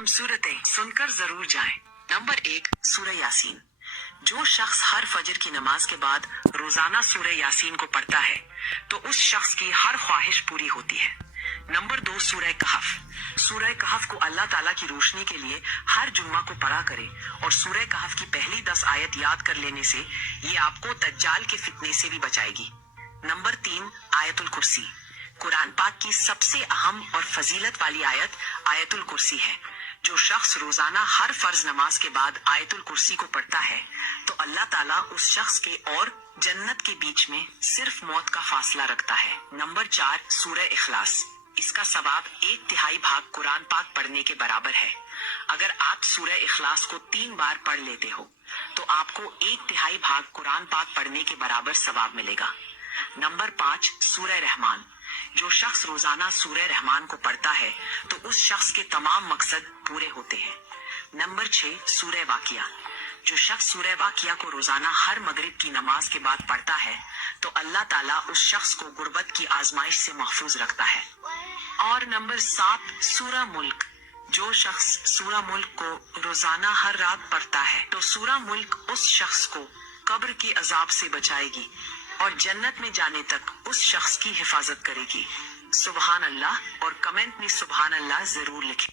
तमाम सूरतें सुनकर जरूर जाएं। नंबर 1, सूरह यासीन। जो शख्स हर फजर की नमाज के बाद रोजाना सूरह यासीन को पढ़ता है तो उस शख्स की हर ख्वाहिश पूरी होती है। नंबर 2, सूरह कहफ। सूरह कहफ को अल्लाह ताला की रोशनी के लिए हर जुम्मा को पढ़ा करे और सूरह कहफ की पहली 10 आयत याद कर लेने से ये आपको दज्जाल के फितने से भी बचाएगी। नंबर 3, आयतुल कुर्सी। कुरान पाक की सबसे अहम और फजीलत वाली आयत आयतुल कुर्सी है। जो शख्स रोजाना हर फर्ज नमाज के बाद आयतुल कुर्सी को पढ़ता है तो अल्लाह ताला उस शख्स के और जन्नत के बीच में सिर्फ मौत का फासला रखता है। नंबर 4, सूरह इखलास। इसका सवाब 1/3 भाग कुरान पाक पढ़ने के बराबर है। अगर आप सूरह इखलास को 3 बार पढ़ लेते हो तो आपको 1/3 भाग कुरान पाक पढ़ने के बराबर सवाब मिलेगा। नंबर 5, सूरह रहमान। जो शख्स रोजाना सूरह रहमान को पढ़ता है तो उस शख्स के तमाम मकसद पूरे होते हैं। नंबर 6, सूरह वाकिया। जो शख्स सूरह वाकिया को रोजाना हर मगरिब की नमाज के बाद पढ़ता है तो अल्लाह ताला उस शख्स को गुर्बत की आजमाइश से महफूज रखता है। और नंबर 7, सूरह मुल्क। जो शख्स सूरह मुल्क को रोजाना हर रात पढ़ता है तो सूरह मुल्क उस शख्स को कब्र के अजाब से बचाएगी और जन्नत में जाने तक उस शख्स की हिफाजत करेगी। सुबहान अल्लाह और कमेंट में सुबहान अल्लाह जरूर लिखें।